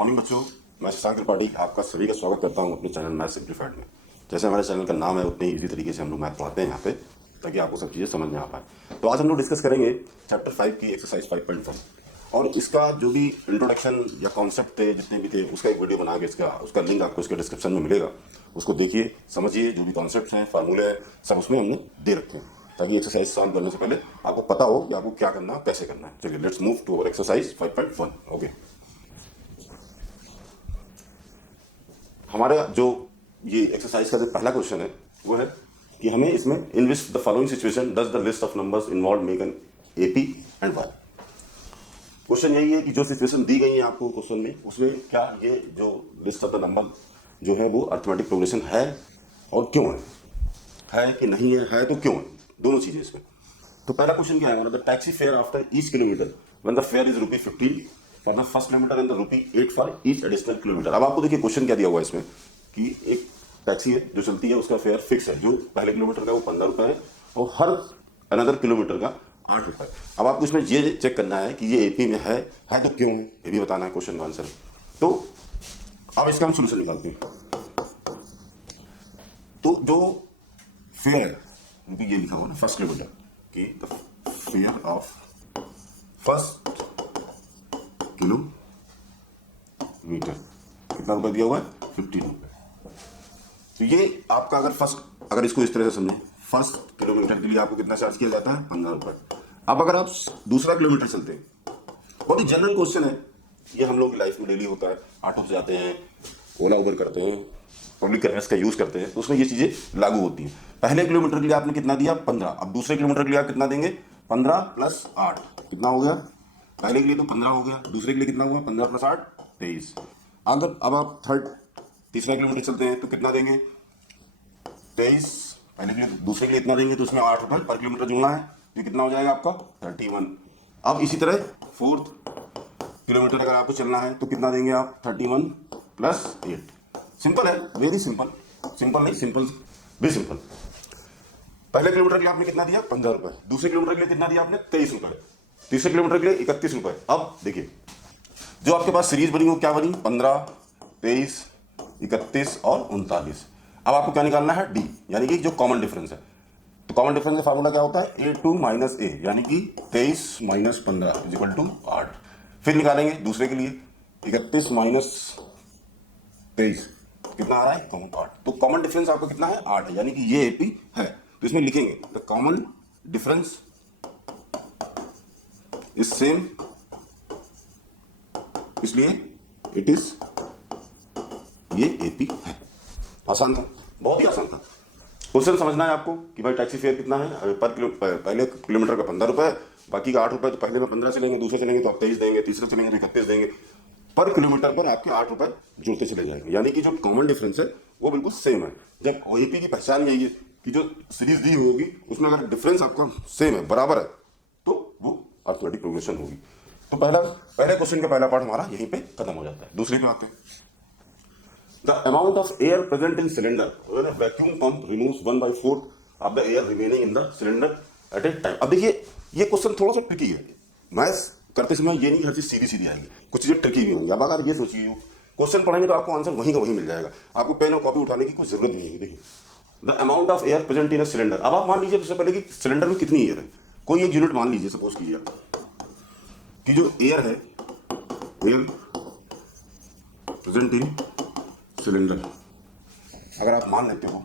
Morning बच्चों, मैं शशांक त्रिपाठी आपका सभी का स्वागत करता हूं अपने चैनल मैथ सिंप्लीफाइड में। जैसे हमारे चैनल का नाम है उतने इजी तरीके से हम लोग मैथ पढ़ाते हैं यहाँ पे, ताकि आपको सब चीज़ें समझ में आ पाए। तो आज हम लोग डिस्कस करेंगे चैप्टर 5 की एक्सरसाइज 5.1 और इसका जो भी इंट्रोडक्शन या कॉन्सेप्ट थे जितने भी थे उसका एक वीडियो बना के उसका लिंक आपको इसके डिस्क्रिप्शन में मिलेगा। उसको देखिए, समझिए, जो भी कॉन्सेप्ट हैं, फार्मूले हैं, सब उसमें हमने दे रखे हैं, ताकि एक्सरसाइज सॉल्व करने से पहले आपको पता हो कि आपको क्या करना है, कैसे करना है। चलिए let's move to our exercise 5.1। Okay, हमारा जो ये एक्सरसाइज का जो पहला क्वेश्चन है वो है कि हमें इसमें in which the following situation does the list of numbers involve make an AP and Y. Question यही है कि जो सिचुएशन दी गई है आपको क्वेश्चन में, उसमें क्या ये जो लिस्ट ऑफ द नंबर जो है वो अरिथमेटिक प्रोग्रेशन है और क्यों है कि नहीं है तो क्यों है, दोनों चीजें इसमें। तो पहला क्वेश्चन क्या है, the taxi fare after each kilometre when the fair is ₹15 for the first kilometre and the ₹8 for each additional kilometre. अब आपको देखिए क्वेश्चन क्या दिया हुआ है इसमें कि एक टैक्सी है जो चलती है, उसका फेयर फिक्स है, जो पहले किलोमीटर का वो ₹15 है और हर अनदर किलोमीटर का ₹8। अब आपको इसमें ये चेक करना है कि ये एपी में है तो क्यों है, ये भी बताना है क्वेश्चन का आंसर। तो अब इसका हम सोल्यूशन निकालते हैं। तो जो फेयर है ये लिखा हुआ ना फर्स्ट किलोमीटर की, the fair of first kilometre कितना रुपए दिया हुआ है, ₹15। तो ये आपका अगर इसको इस तरह से समझें, फर्स्ट किलोमीटर के लिए आपको कितना चार्ज किया जाता है, ₹15। अब अगर आप दूसरा किलोमीटर चलते हैं, बहुत ही जनरल क्वेश्चन है ये, हम लोग लाइफ में डेली होता है, ऑटो से जाते हैं, ओला उबर करते हैं, पब्लिक कन्वेंस का यूज करते हैं, तो उसमें ये चीजें लागू होती हैं। पहले किलोमीटर के लिए आपने कितना दिया, 15। अब दूसरे किलोमीटर के लिए आप कितना देंगे, 15 + 8 कितना हो गया, पहले के लिए तो 15 हो गया, दूसरे के लिए कितना हुआ, 15 + 8 23। अगर अब आप तीसरा किलोमीटर चलते हैं तो कितना देंगे, 23। पहले के लिए दूसरे के लिए इतना देंगे तो उसमें ₹8 पर किलोमीटर जुड़ना है, तो कितना हो जाएगा आपका 31। अब इसी तरह फोर्थ किलोमीटर अगर आपको चलना है तो कितना देंगे आप, 31 + 8। सिंपल है, वेरी सिंपल, सिंपल नहीं, सिंपल भी सिंपल। पहले किलोमीटर के लिए आपने कितना दिया, ₹15। दूसरे किलोमीटर के लिए कितना दिया आपने, ₹23। तीसरे किलोमीटर के लिए ₹31। अब देखिए जो आपके पास सीरीज बनी वो क्या बनी, 15, 23, 31 और 39। अब आपको क्या निकालना है, डी, यानी कि जो कॉमन डिफरेंस है। तो कॉमन डिफरेंस का फार्मूला क्या होता है, A2 - A, यानी कि 23 - 15 = 8। फिर निकालेंगे दूसरे के लिए, 31 - 23 कितना आ रहा है, कॉमन 8। तो कॉमन डिफरेंस आपको कितना है, 8 है, यानी कि ये एपी है। तो इसमें लिखेंगे the common difference is same, इसलिए इट इज, ये एपी है। आसान था, बहुत ही आसान था। क्वेश्चन समझना है आपको कि भाई टैक्सी फेयर कितना है, पहले किलोमीटर का ₹15, बाकी का ₹8। तो पहले में 15 चलेंगे, दूसरे चलेंगे तो आप 23 देंगे, तीसरे चलेंगे तो 31 देंगे। पर किलोमीटर पर आपके ₹8 जुड़ते चले जाएंगे, यानी कि जो कॉमन डिफरेंस है वो बिल्कुल सेम है। जब ओएपी की पहचान यही है कि जो सीरीज दी होगी उसमें अगर डिफरेंस आपका सेम है, बराबर है, तो वो अरिथमेटिक प्रोग्रेशन होगी। तो पहले क्वेश्चन का पहला पार्ट हमारा यहीं पे खत्म हो जाता है। दूसरे पे आते हैं, the amount of air present in cylinder when a vacuum pump removes 1/4 of the air remaining in the cylinder eight A time. अब देखिए ये क्वेश्चन थोड़ा सा ट्रिकी है, मैथ्स करते समय ये नहीं हर चीज सीधी सीधी आएगी, कुछ चीजें ट्रिकी भी होंगी। अब अगर ये सोचिए क्वेश्चन पढ़ेंगे तो आपको आंसर वहीं का वहीं मिल जाएगा, आपको पेन और कॉपी उठाने की कोई जरूरत नहीं है। देखिए the amount of air present in a cylinder. अब आप मान लीजिए सबसे पहले कि सिलेंडर में कितनी एयर है, कोई एक यूनिट मान लीजिए, सपोज कीजिए कि जो एयर है, एयर प्रेजेंट इन सिलेंडर, अगर आप मान लेते हो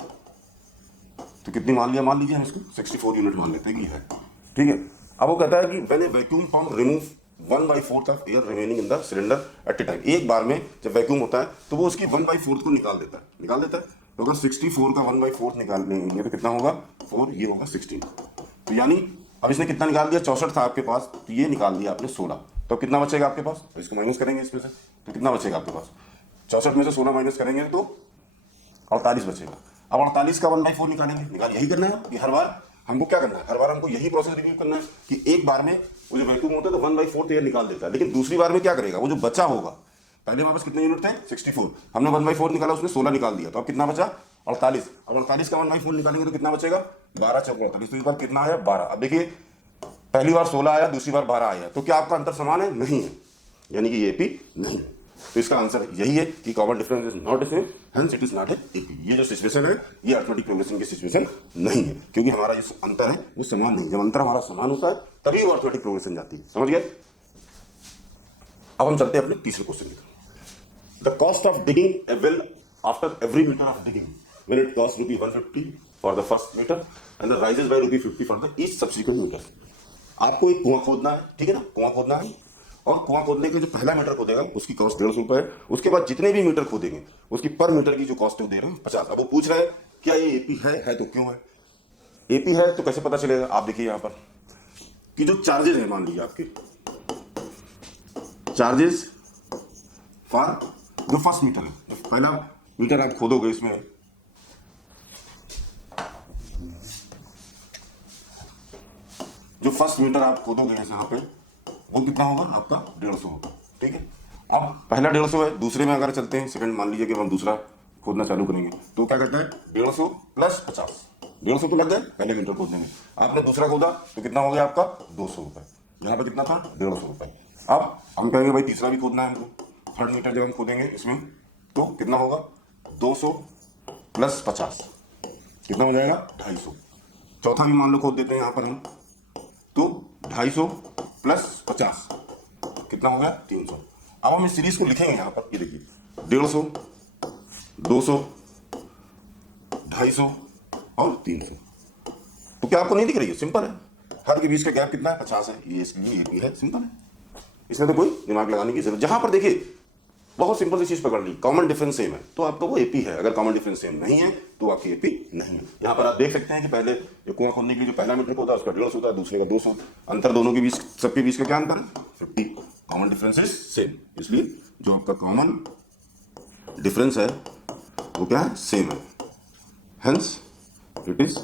तो कितनी मान लीजिए हम इसको 64 यूनिट मान लेते हैं कि है, ठीक है। अब वो कहता है कि when A vacuum pump remove 1/4 of air remaining in the cylinder eight A time. एक बार में जब वैक्यूम होता है तो वो उसकी 1/4 को निकाल देता है। तो अगर 64 का 1/4 निकालेंगे तो कितना होगा, 4, ये होगा 16। तो यानी अब इसने कितना निकाल दिया, 64 था आपके पास, तो ये निकाल दिया आपने 16। तो कितना बचेगा आपके पास, तो इसको माइनस करेंगे इसमें से, तो कितना बचेगा आपके पास, 64 में से 16 माइनस करेंगे तो 48 बचेगा। अब 48 का 1/4 निकाल यही करना है कि हर बार हमको क्या करना है, हर बार हमको यही प्रोसेस रिपीट करना है कि एक बार में वो जो वैक्यूम होता है तो 1/4 एयर निकाल देता है, लेकिन दूसरी बार में क्या करेगा, वो जो बचा होगा, पहले हमारे पास कितने यूनिट थे, 64, हमने 1/4 निकाला, उसने 16 निकाल दिया, तो अब कितना बचा, 48। अब 48 का 1/4 निकालेंगे तो कितना बचेगा, 12 × 4 = 48। तो इस बार कितना आया, 12। अब देखिए पहली बार 16 आया, दूसरी बार 12 आया, तो क्या आपका अंतर समान है, नहीं है, यानी कि ये एपी नहीं है। तो इसका आंसर यही है कि common difference is not a same, hence it is not a AP. ये जो सिचुएशन है ये अरिथमेटिक प्रोग्रेशन की सिचुएशन नहीं है, क्योंकि हमारा जो अंतर है वो समान नहीं। जब अंतर हमारा समान होता है तभी वो अरिथमेटिक प्रोग्रेशन जाती है। समझ गए? अब हम चलते हैं अपने तीसरे क्वेश्चन की तरफ। The cost of digging a well after every metre of digging when it costs ₹150 for the first meter and then rises by ₹50 for the each subsequent meter। आपको एक कुआं खोदना है, ठीक है ना, कुआं खोदना है, और कुआं खोदने के जो पहला मीटर खोदेगा उसकी कॉस्ट ₹150 है। उसके बाद जितने भी मीटर खोदेंगे उसकी पर मीटर की जो कॉस्ट है वो दे रहे हैं 50। अब वो पूछ रहे हैं क्या ये एपी है तो क्यों है? एपी है तो कैसे पता चलेगा? आप देखिए यहाँ पर कि जो चार्जेस है, मान लीजिए आपके चार्जेस फॉर जो फर्स्ट मीटर है, जो पहला मीटर आप खोदोगे इसमें जो फर्स्ट मीटर आप खोदोगे यहाँ पे वो कितना होगा आपका? 150 होगा, ठीक है। अब पहला 150 है, दूसरे में अगर चलते हैं सेकंड, मान लीजिए कि हम दूसरा खोदना चालू करेंगे तो क्या करता है 150 प्लस 50। 150 तो लग गए पहले मीटर खोदने में, आपने दूसरा खोदा तो कितना हो गया आपका? 200 रुपए। यहाँ पे कितना था? 150 रुपए। अब हम कहेंगे भाई तीसरा भी खोदना है हमको, थर्ड मीटर जब हम खोदेंगे इसमें तो कितना होगा? 200 प्लस 50 कितना हो जाएगा? 250। चौथा भी मान लो खोद देते हैं यहाँ पर हम, तो 250 प्लस 50 कितना हो गया? 300। अब हम इस सीरीज को लिखेंगे यहाँ पर, ये देखिए 150, 200, 250 और 300। तो क्या आपको नहीं दिख रही है? सिंपल है, हर के बीच का गैप कितना है? 50 है। ये इसके लिए एपी है, सिंपल है, इसमें तो कोई दिमाग लगाने की जरूरत। जहां पर देखिए बहुत सिंपल सी चीज पकड़ ली, कॉमन डिफरेंस सेम है तो आपका वो एपी है। अगर कॉमन डिफरेंस सेम नहीं है तो आपकी एपी नहीं है। यहाँ पर आप देख सकते हैं कि पहले जो कुआं खोदने के लिए जो पहला मीटर होता है उसका 150 होता है, दूसरे का 200। अंतर दोनों के बीच, सबके बीच का क्या अंतर है? 50। कॉमन डिफरेंस इज सेम, इसलिए जो आपका कॉमन डिफरेंस है वो क्या है? सेम है, हेंस इट इज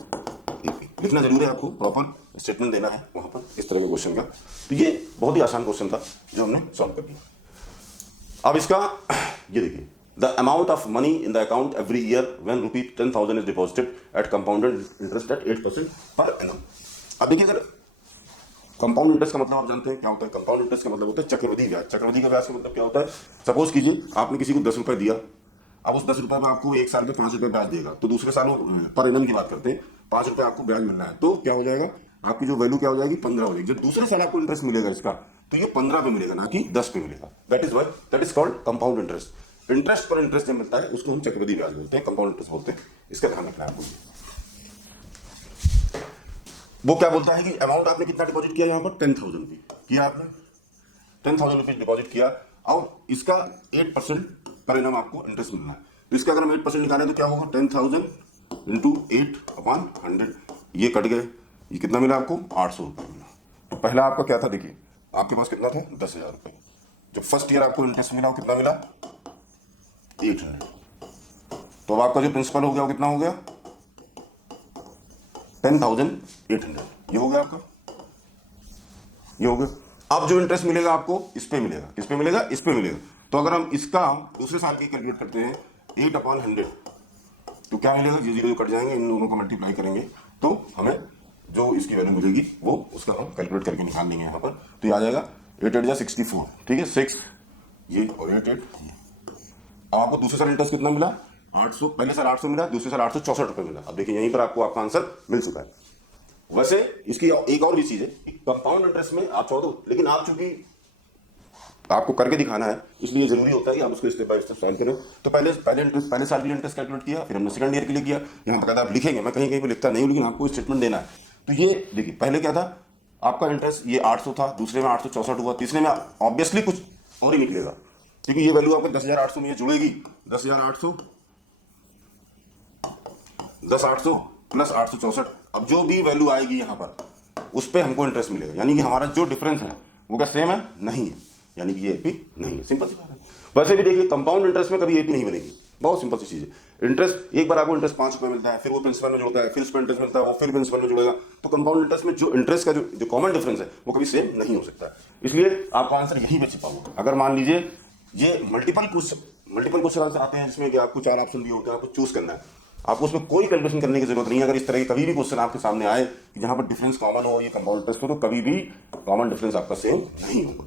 एपी। लिखना जरूर है आपको, प्रॉपर स्टेटमेंट देना है वहां पर इस तरह के क्वेश्चन का। तो ये बहुत ही आसान क्वेश्चन था जो हमने सॉल्व कर दिया। अब इसका ये देखिए, the amount of money in the account every year when ₹10,000 is deposited at compounded interest at 8% per annum. अब देखिए, अगर कंपाउंड इंटरेस्ट का मतलब आप जानते हैं क्या होता है? कंपाउंड इंटरेस्ट का मतलब होता है चक्रवृद्धि ब्याज। चक्रवृद्धि का ब्याज का मतलब क्या होता है? सपोज कीजिए आपने किसी को 10 रुपए दिया, अब उस 10 रुपए में आपको एक साल में 5 रुपए ब्याज देगा, तो दूसरे साल पर एनम की बात करते हैं, 5 रुपए आपको ब्याज मिलना है, तो क्या हो जाएगा? आपकी जो वैल्यू क्या हो जाएगी? 15 हो जाएगी। जब दूसरे साल आपको इंटरेस्ट मिलेगा इसका, तो ये 15 पे मिलेगा, ना कि 10 पे मिलेगा। That is why that is called compound interest. Interest पर इंटरेस्ट जब मिलता है उसको हम चक्रवृद्धि ब्याज बोलते हैं, कंपाउंड इंटरेस्ट बोलते हैं। इसका ध्यान रखना है आपको। वो क्या बोलता है कि अमाउंट आपने कितना डिपॉजिट किया? यहाँ पर 10,000 किया आपने, 10,000 रुपीज डिपॉजिट किया, और इसका 8% पर एनम आपको इंटरेस्ट मिलना है। तो इसका अगर हम 8% निकालें तो क्या होगा? 10,000 इंटू 8/100, ये कट गए, ये कितना मिला आपको? 800 रुपये मिला। तो पहला आपका क्या था? देखिए आपके पास कितना था? 10,000 रुपये। जब फर्स्ट ईयर आपको इंटरेस्ट मिला वो कितना मिला? 800। तो अब आपका जो प्रिंसिपल हो गया वो कितना हो गया? 10,800। ये हो गया आपका, ये हो गया। अब जो इंटरेस्ट मिलेगा आपको इस पे मिलेगा, किस पे मिलेगा? इस पे मिलेगा। तो अगर हम इसका दूसरे साल की कैलकुलेट करते हैं 8/100, तो क्या मिलेगा? ये जीरो कट जाएंगे, इन दोनों को मल्टीप्लाई करेंगे तो हमें जो इसकी वैल्यू मिलेगी वो उसका हम कैलकुलेट करके निकाल लेंगे यहाँ पर। तो ये आ जाएगा 8×8 = 64, ठीक है, 6 ये और 8 ये। अब आपको दूसरे साल इंटरेस्ट कितना मिला? 800। पहले साल 800 मिला, दूसरे साल 864 रुपये मिला। अब देखिए यहीं पर आपको आपका आंसर मिल चुका है। वैसे इसकी एक और भी चीज है कि कंपाउंड इंटरेस्ट में आप चाहो तो, लेकिन आप चूंकि आपको करके दिखाना है इसलिए जरूरी होता है कि आप उसको स्टेप बाय स्टेप सॉल्व करें। तो पहले साल के लिए इंटरेस्ट कैलकुलेट किया, फिर हमने सेकंड ईयर के लिए किया। यहाँ पर आप लिखेंगे, मैं कहीं कहीं पर लिखता नहीं हूँ, लेकिन आपको स्टेटमेंट देना है। तो ये देखिए पहले क्या था आपका इंटरेस्ट? ये 800 था, दूसरे में 864 हुआ, तीसरे में ऑब्वियसली कुछ और ही निकलेगा, क्योंकि ये वैल्यू आपको 10,800 में ये जुड़ेगी। 10,800 10,800 प्लस 864, अब जो भी वैल्यू आएगी यहाँ पर उस पर हमको इंटरेस्ट मिलेगा। यानी कि हमारा जो डिफरेंस है वो क्या सेम है? नहीं है, यानी कि ये एपी नहीं है। सिंपल सी बात है। वैसे भी देखिए कंपाउंड इंटरेस्ट में कभी एपी नहीं बनेगी, बहुत सिंपल सी चीज है। इंटरेस्ट एक बार आपको इंटरेस्ट 5 रुपये मिलता है, फिर वो प्रिंसिपल में जुड़ता है, फिर उस पर इंटरेस्ट मिलता है, वो फिर प्रिंसिपल में जुड़ेगा। तो कंपाउंड इंटरेस्ट में जो इंटरेस्ट का जो कॉमन डिफरेंस है वो कभी सेम नहीं हो सकता। इसलिए आपका आंसर यही पे छिपा हुआ। अगर मान लीजिए ये मल्टीपल क्वेश्चन आते हैं जिसमें कि आपको 4 ऑप्शन दिए होते हैं, आपको चूज करना है, आपको उसमें कोई कैलकुलेशन करने की जरूरत नहीं है। अगर इस तरह के कभी भी क्वेश्चन आपके सामने आए कि जहां पर डिफरेंस कॉमन हो, ये कंपाउंड इंटरेस्ट हो, तो कभी भी कॉमन डिफरेंस आपका सेम नहीं होगा।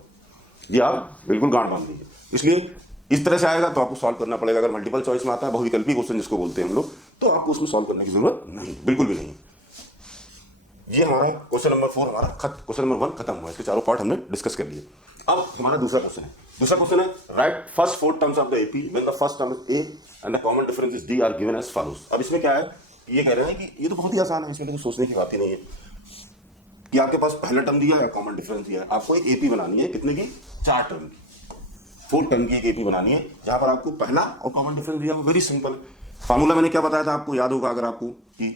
ये आप बिल्कुल गांठ बांध लीजिए। इसलिए इस तरह से आएगा तो आपको सॉल्व करना पड़ेगा। अगर मल्टीपल चॉइस में आता है, बहुविकल्पी क्वेश्चन जिसको बोलते हैं हम लोग, तो आपको उसमें सॉल्व करने की जरूरत नहीं, बिल्कुल भी नहीं। ये हमारा क्वेश्चन नंबर 4 हमारा क्वेश्चन नंबर 1 खत्म हुआ। इसके चारों पार्ट हमने डिस्कस कर लिए। अब हमारा दूसरा क्वेश्चन है। दूसरा क्वेश्चन है write first 4 terms of the AP when the first term is a and the common difference is d are given as follows. अब इसमें क्या है, ये कह रहे हैं कि ये तो बहुत ही आसान है, इसमें तो कुछ सोचने की बात ही नहीं है कि आपके पास पहला टर्म दिया है, कॉमन डिफरेंस दिया है, आपको एक एपी बनानी है। कितने की? 4 टर्म की, 4 टर्म की एक एपी बनानी है, जहां पर आपको पहला और कॉमन डिफरेंस दिया हो। वेरी सिंपल फार्मूला मैंने क्या बताया था आपको, याद होगा अगर आपको, कि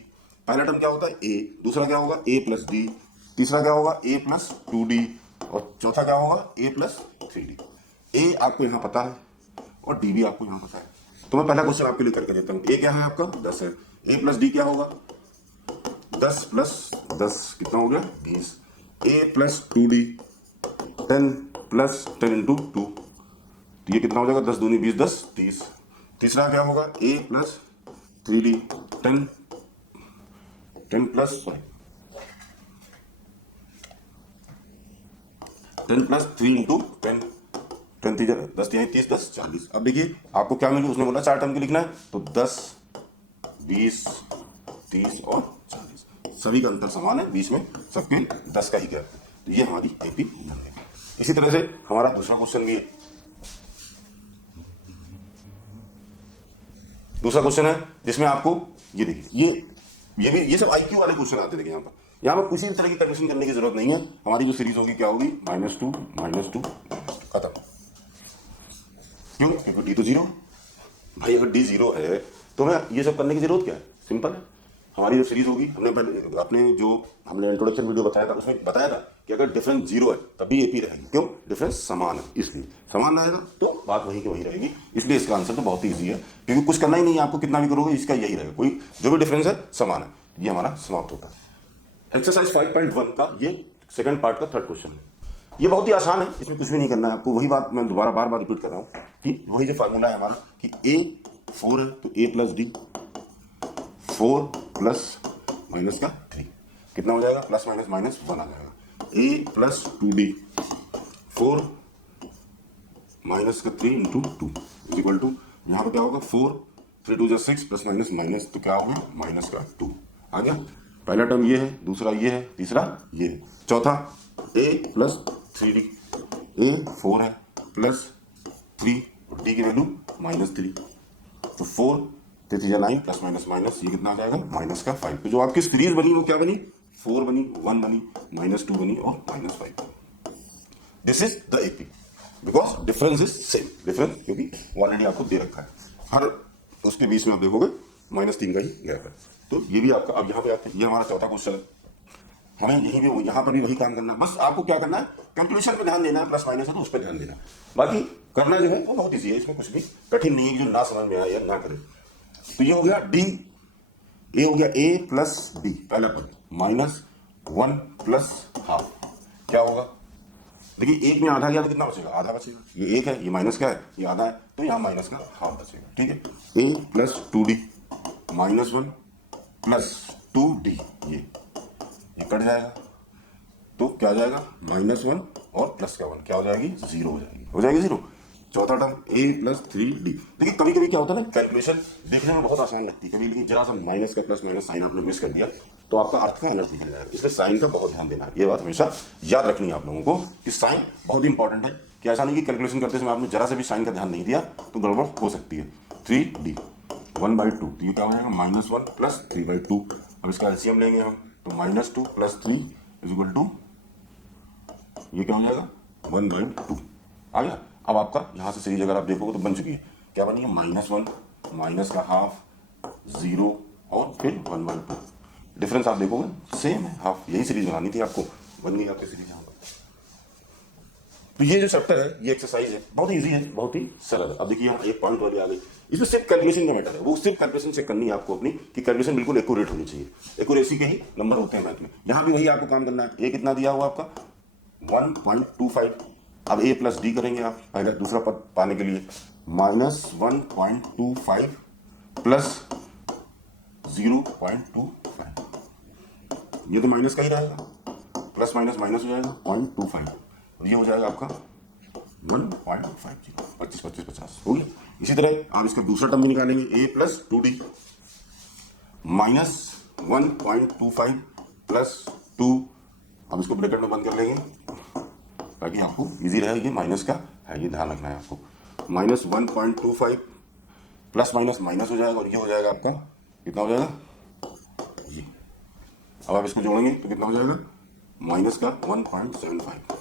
पहला टर्म क्या होता है ए, दूसरा क्या होगा ए प्लस डी, तीसरा क्या होगा ए प्लस 2d, और चौथा क्या होगा ए प्लस 3d। ए आपको यहां पता है और डी भी आपको यहां पता है। तो मैं पहला क्वेश्चन आपके लिए करके देता हूं। ए क्या है आपका? 10 है। ए प्लस डी क्या होगा? 10 प्लस 10 कितना हो गया? 20। ए प्लस 2d 10 प्लस 10 इंटू 2, तो ये कितना हो जाएगा? 10 दूनी 20, 10 30। तीसरा क्या होगा? A plus 3d 10 plus 10 plus 3 into 10, 10 30 10 40। अब देखिए आपको क्या मिली, उसने बोला 4 टर्म की लिखना है, तो 10 20 30 और 40, सभी का अंतर समान है, बीच में सबके 10 का ही गैप। तो ये हमारी एपी बन गई। इसी तरह से हमारा दूसरा क्वेश्चन भी है। दूसरा क्वेश्चन है जिसमें आपको ये देखिए, ये सब आईक्यू वाले क्वेश्चन आते देखिए। यहाँ पर किसी भी तरह की कंडीशन करने की जरूरत नहीं है। हमारी जो सीरीज होगी क्या होगी? -2 खत्म। क्यों? क्योंकि डी तो 0 भाई। अगर डी 0 है तो हमें ये सब करने की जरूरत क्या है? सिंपल है। हमारी जो सीरीज होगी, हमने इंट्रोडक्शन वीडियो बताया था, उसमें बताया था कि अगर डिफरेंस 0 है तब भी एपी रहेगी। क्यों? डिफरेंस समान है, इसलिए समान रहेगा तो बात वहीं की वहीं रहेगी। इसलिए इसका आंसर तो बहुत ही ईजी है, क्योंकि कुछ करना ही नहीं है आपको, कितना भी करोगे इसका यही रहेगा, कोई जो भी डिफरेंस है समान है। ये हमारा समाप्त होता है। एक्सरसाइज 5.1 का ये सेकंड पार्ट का थर्ड क्वेश्चन है। ये बहुत ही आसान है, इसमें कुछ भी नहीं करना है आपको। वही बात मैं दोबारा बार बार रिपीट कर रहा हूँ कि वही जो फार्मूला है हमारा कि ए 4 है तो ए प्लस डी, 4 प्लस माइनस का 3 कितना हो जाएगा? प्लस माइनस माइनस 1 आ जाएगा। ए प्लस 2d 4 माइनस का 3 इंटू 2 इज इक्वल टू, यहाँ पे क्या होगा? 4 3 2 6 प्लस माइनस माइनस, तो क्या होगा? माइनस का 2 आ गया। पहला टर्म ये है, दूसरा ये है, तीसरा ये है, चौथा a प्लस 3d, a 4 है प्लस 3, d की वैल्यू -3, तो 4 3 9 प्लस माइनस माइनस, ये कितना आ जाएगा? माइनस का 5। तो जो आपकी सीरीज बनी वो क्या बनी? 4 बनी, 1 बनी, -2 बनी और -5। This is the AP because difference is same. Difference क्योंकि ऑलरेडी आपको दे रखा है, हर उसके बीच में आप देखोगे -3 का ही गैप है। तो ये भी आपका, अब यहाँ पे आते हैं, ये हमारा चौथा क्वेश्चन है। हमें यहीं भी यहाँ पर भी वही काम करना है। बस आपको क्या करना है? कैलकुलेशन पे ध्यान देना है, प्लस माइनस है तो उस पर ध्यान देना। बाकी करना जो है वो बहुत ईजी है, इसमें कुछ भी कठिन नहीं है, जो ना समझ में आए या ना करे। तो ये हो गया डी, ये हो गया ए प्लस डी पहला पद, -1 प्लस हाफ क्या होगा? देखिए एक में आधा गया तो कितना बचेगा? आधा बचेगा। ये एक है, ये माइनस क्या है? ये आधा है, तो यहाँ माइनस का हाफ बचेगा। ठीक है। ए प्लस 2d -1 प्लस 2d, ये कट जाएगा तो क्या आ जाएगा? -1 और प्लस का 1 क्या हो जाएगी? 0 हो जाएगी। हो जाएगी 0। चौथा टर्म a प्लस 3d। देखिए कभी कभी क्या होता है ना, कैलकुलेशन देखने में बहुत आसान लगती है कभी, लेकिन जरा सा माइनस का प्लस माइनस साइन आपने मिस कर दिया तो आपका अर्थ का अलग निकल जाएगा। इसलिए साइन का बहुत ध्यान देना है। ये बात हमेशा याद रखनी है आप लोगों को कि साइन बहुत इंपॉर्टेंट है। कि ऐसा नहीं कि कैलकुलेशन करते समय आपने जरा से भी साइन का ध्यान नहीं दिया तो गड़बड़ हो सकती है। 3d 1/2, तो ये क्या हो जाएगा? -1 प्लस 3/2। अब इसका एलसीएम लेंगे हम, तो -2 प्लस 3 इज इक्वल टू, ये क्या हो जाएगा? 1/2 आ गया। अब आपका यहाँ से सीरीज अगर आप देखोगे तो बन चुकी है। क्या बनी है? -1 माइनस का हाफ 0 और फिर 1/2। डिफरेंस आप देखोगे सेम है, हाफ। यही सीरीज बनानी थी आपको, बन गई आपकी सीरीज यहाँ पर। तो ये जो चैप्टर है, ये एक्सरसाइज है, बहुत इजी है, बहुत ही सरल है। अब देखिए यहाँ एक पॉइंट वाली आ गई, इसमें सिर्फ कैलकुलेशन का मैटर है। वो सिर्फ कैलकुलेशन चेक करनी है आपको अपनी, कि कैलकुलेशन बिल्कुल एक्यूरेट होनी चाहिए। एक्यूरेसी के ही नंबर होते हैं मैथ में। यहाँ भी वही आपको काम करना है। ए कितना दिया हुआ आपका? 1.25। अब ए प्लस डी करेंगे आप पहले दूसरा पद पाने के लिए, -1.25 प्लस 0.25, ये तो माइनस का ही रहेगा, प्लस माइनस माइनस हो जाएगा 0.25, ये हो जाएगा आपका 1.50 25 25 50 हो गया। इसी तरह आप इसका दूसरा टर्म भी निकालेंगे a plus 2d minus 1.25 plus 2, हम इसको ब्रैकेट में बंद कर लेंगे ताकि आपको इजी रहे। ये माइनस का है, ये ध्यान रखना है आपको। माइनस 1.25 प्लस माइनस माइनस हो जाएगा और ये हो जाएगा आपका कितना हो जाएगा ये। अब आप इसको जोड़ेंगे तो कितना हो जाएगा माइनस का 1.75।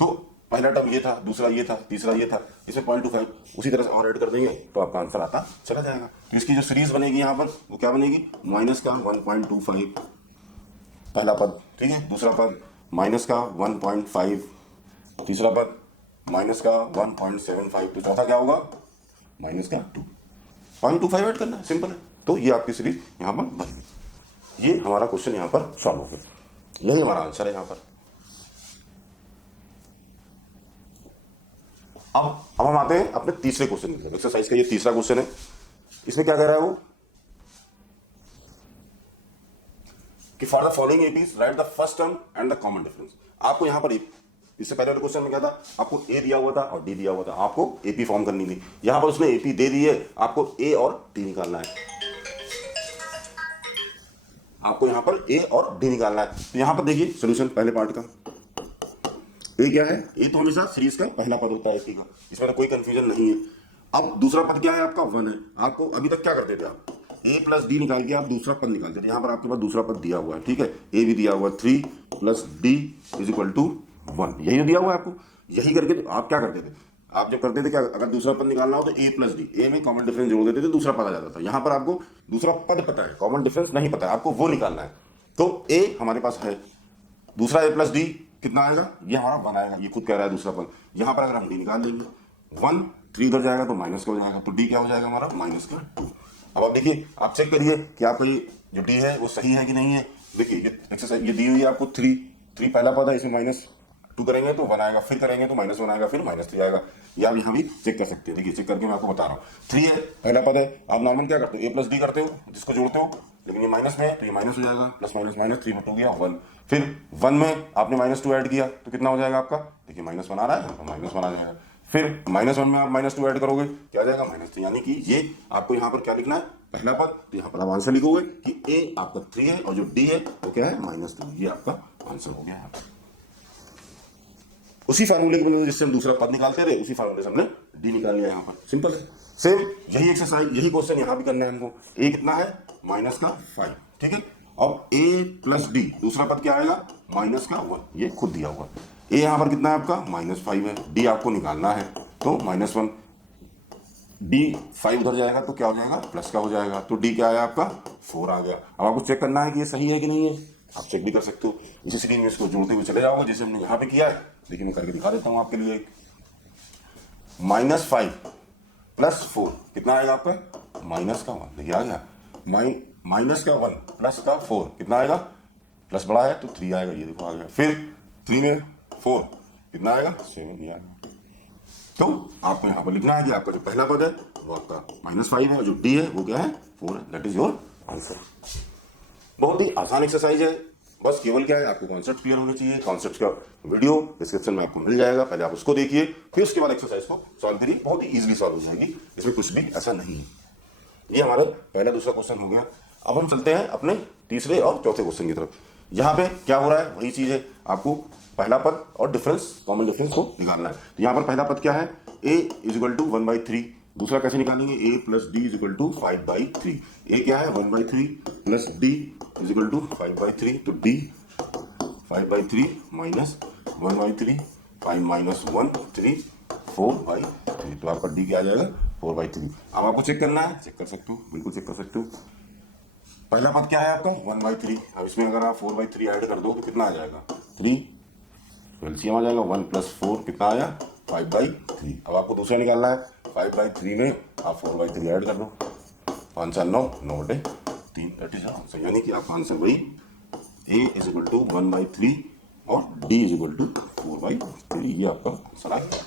तो पहला टर्म ये था, दूसरा ये था, तीसरा ये था, इसमें 0.25 उसी तरह से और ऐड कर देंगे तो आपका आंसर आता चला जाएगा। तो इसकी जो सीरीज बनेगी यहाँ पर वो क्या बनेगी, माइनस का 1.25 पहला पद, ठीक है, दूसरा पद माइनस का 1.5, तीसरा पद माइनस का 1.75, तो चौथा क्या होगा माइनस का 2.25 ऐड करना है, सिंपल है। तो ये आपकी सीरीज यहाँ पर बनेगी। ये हमारा क्वेश्चन यहाँ पर सॉल्व हो गया, यही हमारा आंसर है यहाँ पर। अब हम आते हैं अपने तीसरे क्वेश्चन की तरफ। एक्सरसाइज का ये तीसरा क्वेश्चन है। इसमें क्या कह रहा है वो कि for the following APs right the first term and the common difference. आपको यहां पर इससे पहले वाले क्वेश्चन में क्या था, आपको ए दिया हुआ था और डी दिया हुआ था, आपको एपी फॉर्म करनी थी। यहां पर उसने एपी दे दी है, आपको ए और डी निकालना है। आपको यहां पर ए और डी निकालना है। तो यहां पर देखिए सोल्यूशन पहले पार्ट का ए क्या है, ए तो हमेशा सीरीज का पहला पद होता है एपी का, इसमें तो कोई कंफ्यूजन नहीं है। अब दूसरा पद क्या है आपका 1 है। आपको अभी तक क्या करते थे आप ए प्लस डी निकाल के आप दूसरा पद निकालते थे। यहाँ पर आपके पास दूसरा पद दिया हुआ है, ठीक है, ए भी दिया हुआ है 3 plus d is equal to 1, यही दिया हुआ है आपको। यही करके आप क्या करते थे, आप जब करते थे क्या, अगर दूसरा पद निकालना हो तो ए प्लस डी, ए में कॉमन डिफरेंस जोड़ देते थे, दूसरा पद आ जाता था। यहाँ पर आपको दूसरा पद पता है, कॉमन डिफरेंस नहीं पता है, आपको वो निकालना है। तो ए हमारे पास है, दूसरा ए प्लस डी कितना आएगा, ये हमारा 1 आएगा, ये खुद कह रहा है दूसरा पद। यहाँ पर अगर हम डी निकाल लेंगे 1 3 इधर जाएगा तो माइनस का हो जाएगा, तो डी क्या हो जाएगा हमारा माइनस का 2। अब आप देखिए, आप चेक करिए कि आपका ये जो डी है वो सही है कि नहीं है। देखिए ये एक्सरसाइज ये दी हुई है आपको 3 पहला पद है, इसमें -2 करेंगे तो 1 आएगा, फिर करेंगे तो -1 आएगा, फिर -3 आएगा। ये आप यहाँ भी चेक कर सकते हैं। देखिए चेक करके मैं आपको बता रहा हूँ, 3 है पहला पद है, आप नॉर्मल क्या करते हो, ए प्लस डी करते हो, जिसको जोड़ते हो, लेकिन ये माइनस में है तो ये माइनस हो जाएगा, प्लस माइनस माइनस 3 में हो गया 1। फिर 1 में आपने -2 ऐड किया तो कितना हो जाएगा आपका, देखिए -1 आ रहा है तो -1 आ जाएगा। फिर -1 में आप -2 ऐड करोगे क्या आ जाएगा -3, यानी कि ये आपको यहाँ पर क्या लिखना है पहला पद। तो यहाँ पर आप आंसर लिखोगे कि ए आपका 3 है और जो डी है वो क्या है -3, ये आपका आंसर हो गया है। उसी फार्मूले की मदद जिससे हम दूसरा पद निकालते थे, उसी फार्मूले से हमने डी निकाल लिया। यहाँ पर सिंपल है, सेम यही एक्सरसाइज यही क्वेश्चन यहाँ भी करना है हमको। ए कितना है -5, ठीक है। अब ए प्लस डी दूसरा पद क्या आएगा -1, ये खुद दिया हुआ। ए यहाँ पर कितना है आपका -5 है, डी आपको निकालना है तो -1, डी 5 उधर जाएगा तो क्या हो जाएगा प्लस का हो जाएगा, तो डी क्या आया आपका 4 आ गया। अब आपको चेक करना है कि ये सही है कि नहीं है, आप चेक भी कर सकते हो। इसी स्क्रीन में इसको जोड़ते हुए चले जाओगे जैसे हमने यहाँ पे किया है। देखिए मैं करके दिखा देता हूँ आपके लिए। -5 प्लस 4 कितना आएगा आपका -1, देखिए आ गया। -1 प्लस का 4 कितना आएगा, प्लस बड़ा है तो 3 आएगा, ये देखो आ गया। फिर 3 में 4 कितना आएगा 7, ये आएगा। तो आपको यहाँ पर लिखना है कि आपका जो पहला पद है वो आपका -5 है और जो डी है वो क्या है 4 है, दैट इज योर आंसर। बहुत ही आसान एक्सरसाइज है, बस केवल क्या है आपको कॉन्सेप्ट क्लियर होने चाहिए। कॉन्सेप्ट का वीडियो डिस्क्रिप्शन में आपको मिल जाएगा, पहले आप उसको देखिए, फिर उसके बाद एक्सरसाइज को सॉल्व करिए, बहुत ही इजीली सॉल्व हो जाएगी, इसमें कुछ भी ऐसा नहीं है। ये हमारा पहला दूसरा क्वेश्चन हो गया। अब हम चलते हैं अपने तीसरे और चौथे क्वेश्चन की तरफ। यहाँ पे क्या हो रहा है वही चीज है, आपको पहला पद और डिफरेंस कॉमन डिफरेंस को निकालना है। तो यहाँ पर पहला पद क्या है, a इज इक्वल टू 1/3। दूसरा कैसे निकालेंगे, a plus d is equal to 5/3। A क्या है 1/3 plus d is equal to 5/3, तो d 5/3 माइनस 1/3 5 माइनस 1 3 4/3, तो आपका d क्या आ जाएगा 4/3। अब आपको चेक करना है, चेक कर सकते हो, बिल्कुल चेक कर सकते हो। पहला पद क्या है आपका 1/3, अब इसमें अगर आप 4/3 ऐड कर दो तो कितना आ जाएगा 3, एलसीएम आ जाएगा 1 प्लस 4 कितना आया 5/3। अब आपको दूसरा निकालना है, 5/3 में आप 4/3 ऐड कर दो, 5 9 9/3, दैट इज आंसर। यानी कि आपका आंसर वही a इज इक्वल टू 1/3 और d इज इक्वल टू 4/3, ये आपका आंसर आ गया।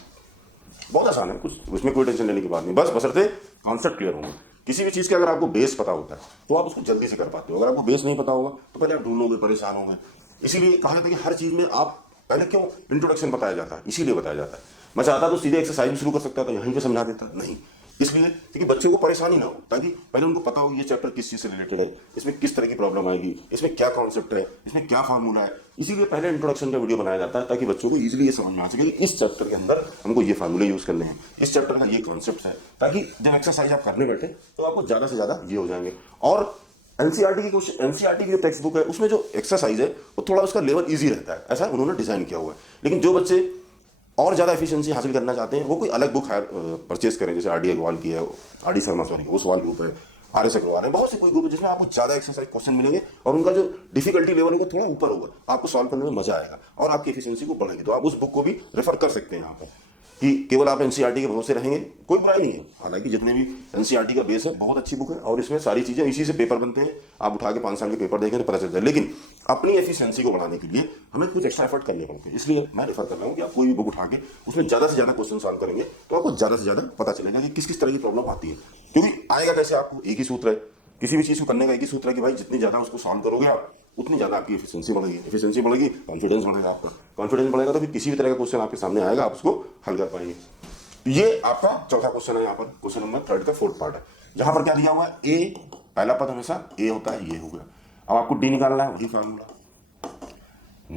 बहुत आसान है, कुछ उसमें कोई टेंशन लेने की बात नहीं, बस बशर्ते कॉन्सेप्ट क्लियर होंगे। किसी भी चीज़ का अगर आपको बेस पता होता है तो आप उसको जल्दी से कर पाते हो, अगर आपको बेस नहीं पता होगा तो पहले आप ढूंढोगे, परेशान होंगे। इसीलिए कहा जाता है कि हर चीज़ में आप पहले क्यों इंट्रोडक्शन बताया जाता है, इसीलिए बताया जाता है। मैं चाहता तो सीधे एक्सरसाइज भी शुरू कर सकता था, यहीं पे समझा देता, नहीं। इसलिए क्योंकि बच्चे को परेशानी ना हो, ताकि पहले उनको पता हो ये चैप्टर किस चीज से रिलेटेड है, इसमें किस तरह की प्रॉब्लम आएगी, इसमें क्या कॉन्सेप्ट है, इसमें क्या फार्मूला है। इसीलिए पहले इंट्रोडक्शन का वीडियो बनाया जाता है, ताकि बच्चों को इजीली ये समझ में आ सके कि इस चैप्टर के अंदर हमको ये फार्मूले यूज करने हैं, इस चैप्टर का ये कॉन्सेप्ट है, ताकि जब एक्सरसाइज आप करने बैठे तो आपको ज्यादा से ज्यादा ये हो जाएंगे। और एनसीईआरटी की जो टेक्स्ट बुक है उसमें जो एक्सरसाइज है वो थोड़ा उसका लेवल इजी रहता है, ऐसा उन्होंने डिजाइन किया हुआ है। लेकिन जो बच्चे और ज़्यादा एफिशिएंसी हासिल करना चाहते हैं वो कोई अलग बुक परचेज करें, जैसे आरडी अग्रवाल की है, आरडी शर्मा सॉरी वो सवाल ग्रुप है, आर एस अग्रवाल है, बहुत से कोई ग्रुप है जिसमें आपको ज़्यादा एक्सरसाइज क्वेश्चन मिलेंगे और उनका जो डिफिकल्टी लेवल है वो थोड़ा ऊपर होगा, आपको सॉल्व करने में मजा आएगा और आपकी एफिशिएंसी को बढ़ेगी। तो आप उस बुक को भी रेफर कर सकते हैं यहाँ पर, कि केवल आप एनसीईआरटी के भरोसे रहेंगे कोई बुराई नहीं है। हालांकि जितने भी एनसीईआरटी का बेस है बहुत अच्छी बुक है और इसमें सारी चीजें इसी से पेपर बनते हैं, आप उठा के 5 साल के पेपर देखें तो पता चलता है। लेकिन अपनी एफिशिएंसी को बढ़ाने के लिए हमें कुछ एक्स्ट्रा एफर्ट करने पड़ते हैं, इसलिए मैं रेफर कर रहा हूँ कि आप कोई भी बुक उठा के उसमें ज्यादा से ज्यादा क्वेश्चन सॉल्व करेंगे तो आपको ज्यादा से ज्यादा पता चलेगा कि किस किस तरह की प्रॉब्लम आती है। क्योंकि आएगा कैसे, आपको एक ही सूत्र है, किसी भी चीज को करने का एक ही सूत्र है कि भाई जितनी ज्यादा उसको सॉल्व करोगे आप उतनी ज्यादा आपकी एफिशिएंसी बढ़ेगी, कॉन्फिडेंस बढ़ेगा, आपका कॉन्फिडेंस बढ़ेगा तो फिर किसी भी तरह का क्वेश्चन आपके सामने आएगा आप उसको हल कर पाएंगे। ये आपका चौथा क्वेश्चन है, यहाँ पर क्वेश्चन नंबर 3 का 4th पार्ट है, जहां पर क्या दिया हुआ है, ए पहला पद हमेशा ए होता है, ये हो गया। अब आपको डी निकालना है, वही फार्मूला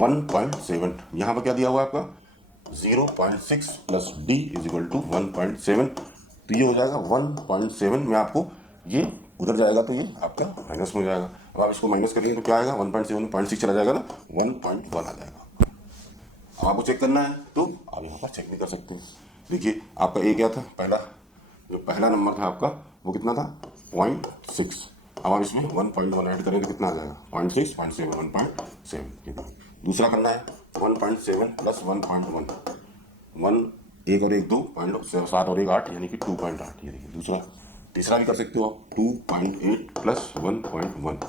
1.7, यहां पर क्या दिया हुआ है आपका 0.6 plus d is equal to 1.7, तो ये हो जाएगा 1.7 में आपको ये उधर जाएगा तो ये आपका माइनस में हो जाएगा। अब आप इसको माइनस करेंगे तो क्या आएगा 1.7 में 0.6 चला जाएगा ना, 1.1 आ जाएगा। अब आपको चेक करना है तो आप यहाँ पर चेक भी कर सकते हैं। देखिए आपका ए क्या था, पहला नंबर था आपका वो कितना था 0.6, अब आप इसमें 1.1 ऐड करें तो कितना आ जाएगा 0.6 0.7 1.7। दूसरा करना है 1.7 प्लस 1.1, 1 एक और एक 2 7 और एक 8 यानी कि 2.8, ये देखिए दूसरा। तीसरा भी कर सकते हो आप 2.8 प्लस 1.1,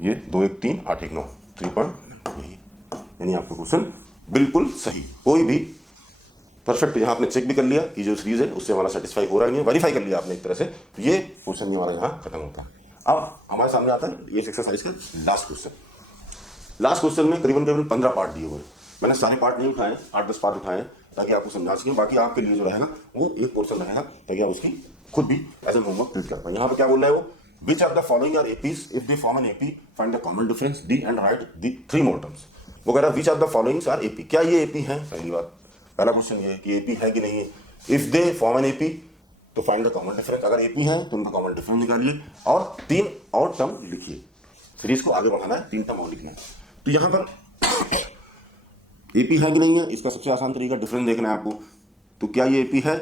ये 2 1 3 8 1 9 3.9, यानी आपका क्वेश्चन बिल्कुल सही, कोई भी परफेक्ट। यहाँ आपने चेक भी कर लिया कि जो सीरीज है उससे हमारा सेटिस्फाई हो रहा है नहीं, वेरीफाई कर लिया आपने एक तरह से, तो ये क्वेश्चन हमारा यहाँ खत्म होता है। अब हमारे सामने आता है ये एक्सरसाइज का लास्ट क्वेश्चन। लास्ट क्वेश्चन में करीबन 15 पार्ट दिए हुए हैं, मैंने सारे पार्ट नहीं उठाए, 8-10 पार्ट उठाए ताकि आपको समझा सकें, बाकी आपके लिए जो रहेगा वो एक पोर्शन रहेगा ताकि आप उसकी खुद भी एज ए होमवर्क ट्रीट कर पाए। यहाँ पे क्या बोल रहा है वो, which of the following are APs, if they form an AP find the common difference d and write the 3 more terms. वो कह रहा है which of the followings are AP, क्या ये एपी है, पहली बात पहला क्वेश्चन ये है कि एपी है कि नहीं है। If they form an AP तो फाइंड द कॉमन डिफरेंस, अगर एपी है तो उनका कॉमन डिफरेंस निकालिए और 3 और टर्म लिखिए, सीरीज को आगे बढ़ाना है, 3 टर्म और लिखना है। तो यहाँ पर एपी है कि नहीं है, इसका सबसे आसान तरीका डिफरेंस देखना है आपको। तो क्या ये एपी है,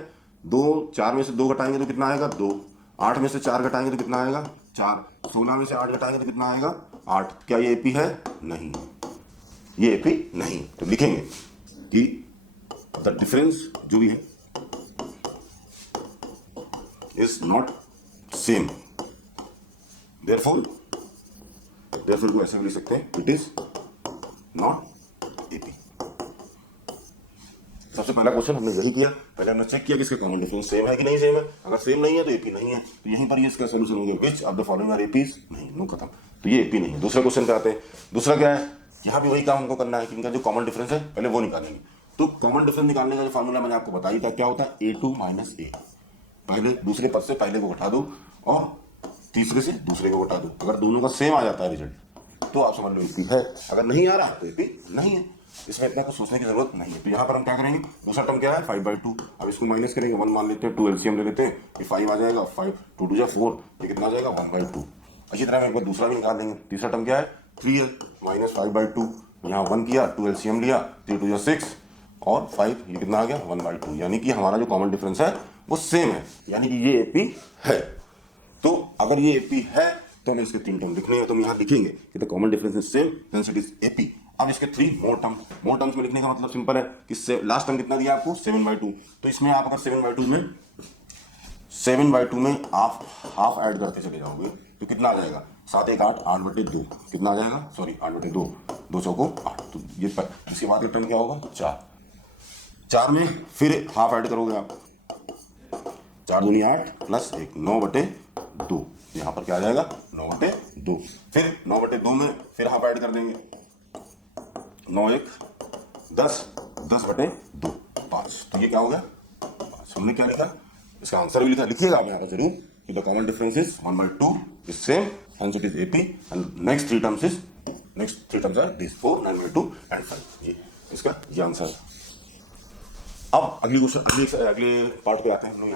4 में से 2 घटाएंगे तो कितना आएगा 2, 8 में से 4 घटाएंगे तो कितना आएगा 4, 16 में से 8 घटाएंगे तो कितना आएगा 8। क्या ये एपी है, नहीं, ये एपी नहीं। तो लिखेंगे कि द डिफरेंस जो भी है इज नॉट सेम, देयरफॉर को ऐसे भी लिख सकते हैं, इट इज नॉट एपी। सबसे पहला क्वेश्चन हमने यही किया, पहले हमने चेक किया कि इसका कॉमन डिफरेंस सेम है कि नहीं सेम है, अगर सेम नहीं है तो एपी नहीं है, तो यहीं पर ये इसका सोल्यूशन हो गया which of the following are APs, नहीं, नो खत्म, तो ये एपी नहीं है। दूसरे क्वेश्चन पे आते हैं, दूसरा क्या है, यहाँ भी वही काम हमको करना है कि इनका जो कॉमन डिफरेंस है पहले वो निकालेंगे। तो कॉमन डिफरेंस निकालने का जो फॉर्मूला मैंने आपको बताई था क्या होता है, a2 - a, पहले दूसरे पद से पहले को घटा दो और तीसरे से दूसरे को घटा दो, अगर दोनों का सेम आ जाता है रिजल्ट तो आप समझ लो एपी है, अगर नहीं आ रहा तो एपी नहीं है, इसमें इतना कुछ सोचने की जरूरत नहीं है। तो यहाँ पर हम क्या करेंगे, दूसरा टर्म क्या है 5/2, अब इसको माइनस करेंगे, 1 मान लेते हैं, 2 एलसीएम ले लेते हैं, ये 5 आ जाएगा, 5 2 2 4, ये कितना आ जाएगा 1/2। अच्छी तरह हम एक बार दूसरा भी निकाल देंगे, तीसरा टर्म क्या है 3 है, -5/2, यहाँ 1 किया, 2 एलसीएम लिया, 3 2 6 और 5, ये कितना आ गया 1/2, यानी कि हमारा जो कॉमन डिफरेंस है वो सेम है, यानी कि ये एपी है। तो अगर ये एपी है तो हमें इसके 3 टर्म लिखने हैं, तो हम यहाँ लिखेंगे कि the common difference is same, hence it is AP. अब इसके 3 मोर टर्म्स में लिखने का मतलब सिंपल है कि लास्ट टर्म कितना दिया आपको 7/2, तो इसमें आप अगर 7/2 में आप हाफ ऐड करके चले जाओगे तो कितना आ जाएगा, 7 1 8 8/2, कितना आ जाएगा, सॉरी 8/2, 2 चौको 8, तो ये इसके बाद का टर्म क्या होगा 4 में फिर हाफ ऐड करोगे आप, 4 दूनी 8 प्लस 1 9/2, यहाँ पर क्या आ जाएगा 9/2, फिर 9/2 में फिर हाफ ऐड कर देंगे, 9 1 10 10/2 5, 5। तो ये क्या हो गया 5। हमने क्या लिखा, इसका आंसर भी लिखा, लिखिएगा आप यहाँ पर जरूर कि the common difference is 1/2 is same, hence it is AP, and next three terms are these 4, 9/2 and 5। ये इसका ये आंसर है। अब अगली क्वेश्चन अगले पार्ट पे आते हैं हम लोग।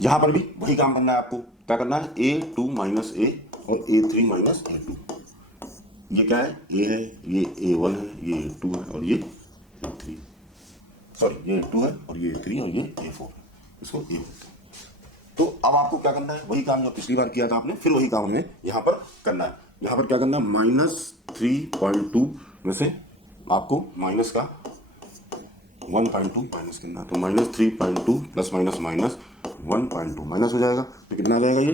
यहाँ पर भी वही काम करना है आपको। क्या करना है, A2 माइनस A और A3 माइनस A2। ये क्या है, A है, ये A1 है, ये A2 है और ये A3, सॉरी ये A2 है और ये A3 और ये A4 है, इसको A बोलते हैं। तो अब आपको क्या करना है, वही काम जो पिछली बार किया था आपने, फिर वही काम हमें यहाँ पर करना है। यहाँ पर क्या करना है, -3.2 में से आपको माइनस का 1.2 माइनस करना है। तो -3.2 प्लस माइनस माइनस 1.2 माइनस हो जाएगा, तो कितना आ जाएगा, ये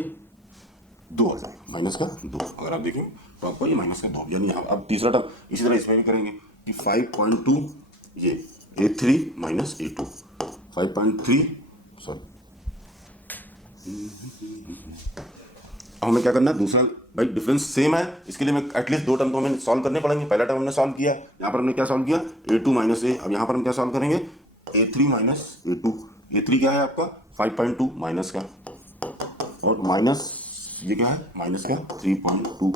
2 आ जाएगा, माइनस का 2। अगर आप देखें तो आपको ये माइनस का 2, यानी यहाँ अब तीसरा टर्म इसी तरह इसमें भी करेंगे कि 5.2 ये A3 माइनस A2, 5.3 सॉरी। अब हमें क्या करना है, दूसरा भाई डिफरेंस सेम है, इसके लिए मैं एटलीस्ट 2 टर्म तो हमें सॉल्व करने पड़ेंगे। पहला टर्म हमने सॉल्व किया, यहाँ पर हमने क्या सॉल्व किया, A2 माइनस A। अब यहाँ पर हम क्या सॉल्व करेंगे, A3 माइनस A2। A3 क्या है आपका 5.2 माइनस का, और माइनस ये क्या है, माइनस का 3.2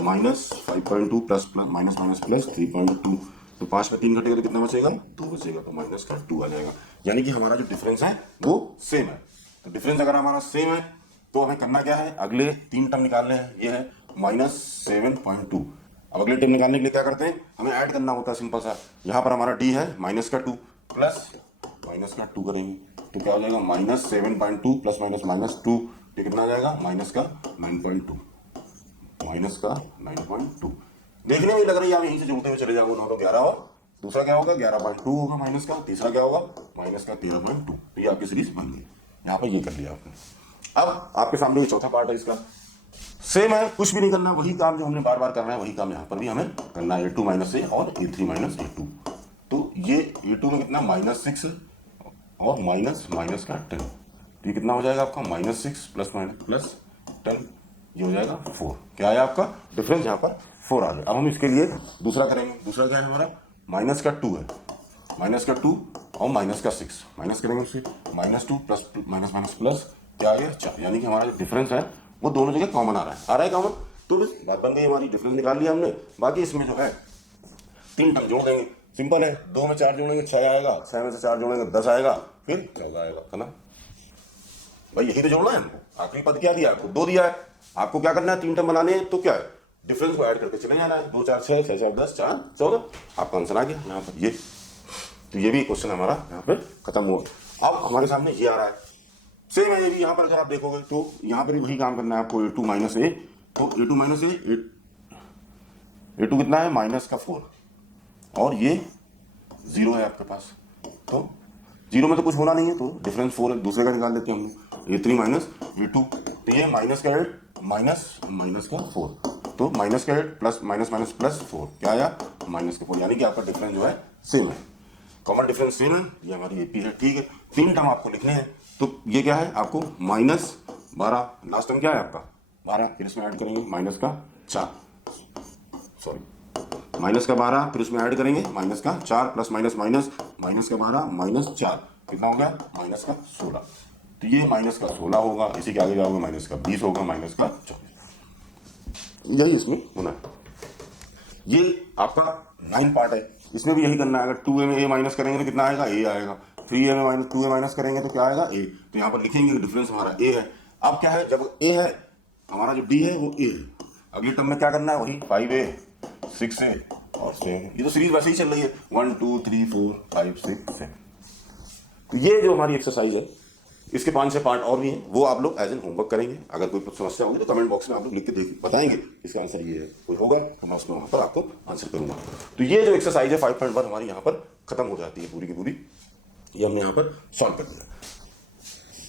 minus 5.2 plus minus minus plus 3.2। तो 5 में 3 घटेगा तो कितना बचेगा, 2 बचेगा, तो माइनस का 2 आ जाएगा। यानी कि हमारा जो डिफरेंस है वो सेम है। तो डिफरेंस अगर हमारा सेम है तो हमें करना क्या है, अगले 3 टर्म निकालने हैं। ये है -7.2। अब अगले टर्म निकालने के लिए क्या करते हैं, हमें ऐड करना होता है सिंपल सा। यहाँ पर हमारा डी है माइनस का 2 प्लस माइनस का 2 करेंगे तो क्या हो जाएगा, -7.2 प्लस माइनस माइनस 2, ये कितना आ जाएगा, माइनस का 9.2, माइनस का 9.2। देखने में लग रही है आप यहीं से जोड़ते हुए चले जाओगे, 9 तो 11 और दूसरा क्या होगा 11.2 होगा माइनस का, तीसरा क्या होगा माइनस का 13.2। तो ये आपकी सीरीज बन गई। यहाँ पर ये कर लिया आपने। अब आपके सामने ये चौथा पार्ट है, इसका सेम है, कुछ भी नहीं करना, वही काम जो हमने बार बार करना है वही काम यहाँ पर भी हमें करना है, A2 माइनस A और A3 माइनस A2। तो ये A2 में कितना -6 है और माइनस माइनस का 10, तो ये कितना हो जाएगा आपका -6 प्लस माइनस प्लस 10, ये हो जाएगा 4। क्या है आपका डिफरेंस, यहाँ पर 4 आ गया। अब हम इसके लिए दूसरा करेंगे। दूसरा क्या है हमारा, माइनस का 2 है, माइनस का 2 और माइनस का 6 माइनस करेंगे उससे, -2 प्लस माइनस माइनस प्लस क्या आ गया 4। यानी कि हमारा जो डिफरेंस है वो दोनों जगह कॉमन आ रहा है कॉमन। तो बस बात बन गई हमारी, डिफरेंस निकाल लिया हमने। बाकी इसमें जो है 3 टर्म जोड़ देंगे, सिंपल है। 2 में 4 जोड़ेंगे 6 आएगा, 6 में से 4 जोड़ेंगे 10 आएगा, फिर 14 आएगा, है ना भाई, यही तो जोड़ना है हमको। आखिरी पद क्या दिया आपको, 2 दिया है। आपको क्या करना है, 3 टर्म बनाने हैं तो क्या है, डिफरेंस को ऐड करके चले जाना है। 2 4 6, 6 4 10, 4 14, आपका आंसर आ गया यहाँ पर ये। तो ये भी क्वेश्चन हमारा यहाँ पे खत्म हुआ। अब हमारे सामने ये आ रहा है, सेम है ये भी। यहाँ पर अगर आप देखोगे तो यहाँ पर भी वही काम करना है आपको, A2 माइनस A। तो A2 माइनस A2 कितना है, माइनस का 4 और ये 0 है आपके पास। तो 0 में तो कुछ होना नहीं है, तो डिफरेंस 4 है, दूसरे का निकाल देते हैं हम लोग, A3 माइनस A2। तो ये माइनस का 8 माइनस माइनस का 4, तो माइनस का 8 प्लस माइनस माइनस प्लस 4 क्या आया, माइनस का 4। यानी कि आपका डिफरेंस जो है सेम है, कॉमन डिफरेंस सेम है। ये हमारी AP है, ठीक है। 3 टर्म आपको लिखने हैं, तो ये क्या है आपको -12, लास्ट टर्म क्या है आपका 12, फिर इसमें ऐड करेंगे माइनस का 4, सॉरी माइनस का 12, फिर उसमें ऐड करेंगे माइनस का 4 प्लस माइनस माइनस माइनस का 12 माइनस 4, कितना हो गया माइनस का 16। तो ये माइनस का 16 होगा, इसी के आगे जाओगे माइनस का 20 होगा, माइनस का 24। यही इसमें होना है। ये आपका 9 पार्ट है, इसमें भी यही करना है। अगर 2a में a माइनस करेंगे तो कितना आएगा, a आएगा। 3a में -2a माइनस करेंगे तो क्या आएगा, a। तो यहाँ पर लिखेंगे डिफरेंस हमारा a है। अब क्या है, जब a है हमारा जो d है वो a है। अगली टर्म में क्या करना है, वही 5a 6a और 7। ये तो सीरीज वैसे ही चल रही है, 1 2 3 4 5 6 7। तो ये जो हमारी एक्सरसाइज है, इसके 5-6 पार्ट और भी हैं, वो आप लोग एज एन होमवर्क करेंगे। अगर कोई समस्या होगी तो कमेंट बॉक्स में आप लोग लिख के बताएंगे इसका आंसर ये है। कोई होगा तो मैं उसमें वहाँ पर आपको आंसर करूंगा। तो ये जो एक्सरसाइज है 5.1 हमारी यहाँ पर खत्म हो जाती है पूरी की पूरी। ये हमने यहाँ पर सॉल्व कर दिया।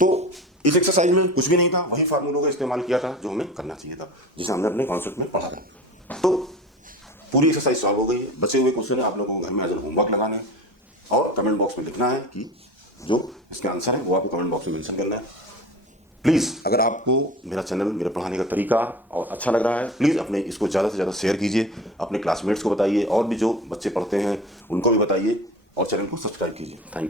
तो इस एक्सरसाइज में कुछ भी नहीं था, वही फार्मूलों का इस्तेमाल किया था जो हमें करना चाहिए था, जिसे हमने अपने कॉन्सेप्ट में पढ़ा था। तो पूरी एक्सरसाइज सॉल्व हो गई है। बचे हुए क्वेश्चन आप लोगों को घर में एज एन होमवर्क लगाना है और कमेंट बॉक्स में लिखना है कि जो इसका आंसर है वो आपको कमेंट बॉक्स में मेंशन करना है। प्लीज़ अगर आपको मेरा चैनल, मेरा पढ़ाने का तरीका और अच्छा लग रहा है, प्लीज़ अपने इसको ज़्यादा से ज़्यादा शेयर कीजिए, अपने क्लासमेट्स को बताइए, और भी जो बच्चे पढ़ते हैं उनको भी बताइए। और चैनल को सब्सक्राइब कीजिए। Thank you.